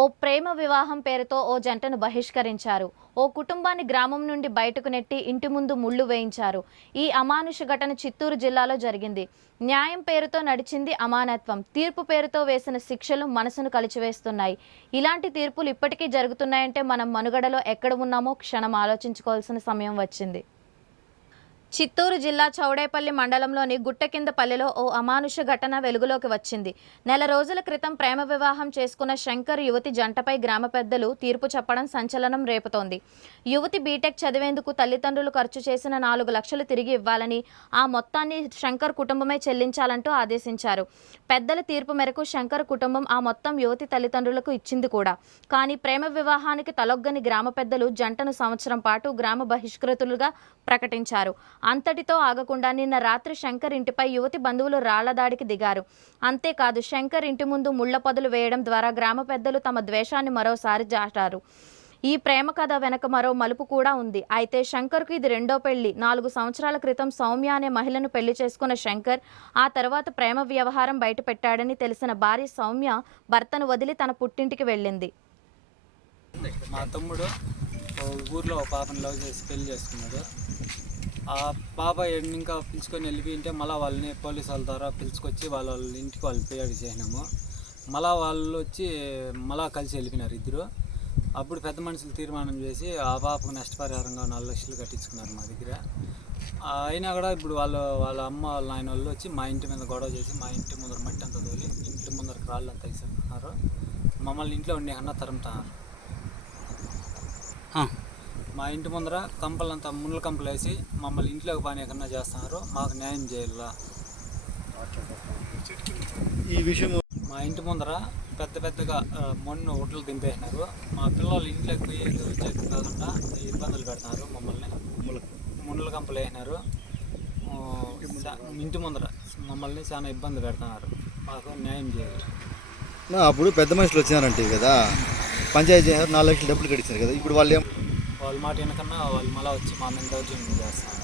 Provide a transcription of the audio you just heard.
ఓ ప్రేమ వివాహం పేరుతో ఓ జంటను బహిష్కరించారు. ఓ కుటుంబాన్ని గ్రామం నుండి బయటకు నెట్టి ఇంటి ముందు ముళ్లు వేయించారు. ఈ అమానుష ఘటన చిత్తూరు జిల్లాలో జరిగింది. న్యాయం పేరుతో నడిచింది అమానత్వం. తీర్పు పేరుతో వేసిన శిక్షలు మనసును కలిచివేస్తున్నాయి. ఇలాంటి తీర్పులు ఇప్పటికీ జరుగుతున్నాయంటే మనం మనుగడలో ఎక్కడ ఉన్నామో క్షణం ఆలోచించుకోవాల్సిన సమయం వచ్చింది. చిత్తూరు జిల్లా చౌడేపల్లి మండలంలోని గుట్టకిందపల్లిలో ఓ అమానుష ఘటన వెలుగులోకి వచ్చింది. నెల రోజుల క్రితం ప్రేమ వివాహం చేసుకున్న శంకర్ యువతి జంటపై గ్రామ పెద్దలు తీర్పు చెప్పడం సంచలనం రేపుతోంది. యువతి బీటెక్ చదివేందుకు తల్లిదండ్రులు ఖర్చు చేసిన 4 లక్షలు తిరిగి ఇవ్వాలని, ఆ మొత్తాన్ని శంకర్ కుటుంబమే చెల్లించాలంటూ ఆదేశించారు. పెద్దల తీర్పు మేరకు శంకర్ కుటుంబం ఆ మొత్తం యువతి తల్లిదండ్రులకు ఇచ్చింది కూడా. కానీ ప్రేమ వివాహానికి తలొగ్గని గ్రామ పెద్దలు జంటను సంవత్సరం పాటు గ్రామ బహిష్కృతులుగా ప్రకటించారు. అంతటితో ఆగకుండా నిన్న రాత్రి శంకర్ ఇంటిపై యువతి బంధువులు రాళ్ల దాడికి దిగారు. అంతేకాదు, శంకర్ ఇంటి ముందు ముళ్ల పొదలు వేయడం ద్వారా గ్రామ పెద్దలు తమ ద్వేషాన్ని మరోసారి చాటారు. ఈ ప్రేమ కథ వెనక మరో మలుపు కూడా ఉంది. అయితే శంకర్కు ఇది రెండో పెళ్లి. 4 సంవత్సరాల క్రితం సౌమ్య అనే మహిళను పెళ్లి చేసుకున్న శంకర్ ఆ తర్వాత ప్రేమ వ్యవహారం బయటపెట్టాడని తెలిసిన భార్య సౌమ్య భర్తను వదిలి తన పుట్టింటికి వెళ్ళింది. మా తమ్ముడు ఊర్లో ఒక పాపను లవ్ చేసి పెళ్లి చేసుకున్నాడు. ఆ పాప ఇంకా పిలుచుకొని వెళ్ళిపోయింటే మళ్ళీ వాళ్ళని పోలీసు వాళ్ళ ద్వారా పిలుచుకొచ్చి వాళ్ళ ఇంటికి వాళ్ళు ఫిర్యాదు చేసినాము. మళ్ళీ వాళ్ళు వచ్చి మళ్ళీ కలిసి వెళ్ళిపోయినారు ఇద్దరు. అప్పుడు పెద్ద మనుషులు తీర్మానం చేసి ఆ పాపకు నష్టపరిహారంగా 4 లక్షలు కట్టించుకున్నారు మా దగ్గర. అయినా కూడా ఇప్పుడు వాళ్ళ అమ్మ వాళ్ళ నాయన వాళ్ళు వచ్చి మా ఇంటి మీద గొడవ చేసి మా ఇంటి ముందర మట్టి అంతా తోలి ఇంటి ముందర రాళ్ళు అంతా ఇస్తున్నారు. మమ్మల్ని ఇంట్లో ఉండే అన్న తరుముతున్నారు. మా ఇంటి ముందర కంపలంతా ముళ్ళ కంపలు వేసి మమ్మల్ని ఇంట్లోకి పానే కన్నా చేస్తున్నారు. మాకు న్యాయం చేయాల. ఈ విషయం మా ఇంటి ముందర పెద్దగా మొన్న ఒడ్లు దింపేసినారు. మా పిల్లలు ఇంట్లోకి పోయి వచ్చేది కాకుండా ఇబ్బందులు పెడుతున్నారు. మమ్మల్ని ముళ్ళ కంపలు వేసినారు. ఇంటి ముందర మమ్మల్ని చాలా ఇబ్బంది పెడుతున్నారు. మాకు న్యాయం చేయాలి. అప్పుడు పెద్ద మనుషులు వచ్చినారంటే కదా, పంచాయతీ 4 లక్షలు డబ్బులు కట్టించారు కదా. ఇప్పుడు వాళ్ళ మాట వెనకన్నా వాళ్ళు మళ్ళీ వచ్చి మా మీద దౌర్జన్యం చేస్తున్నారు.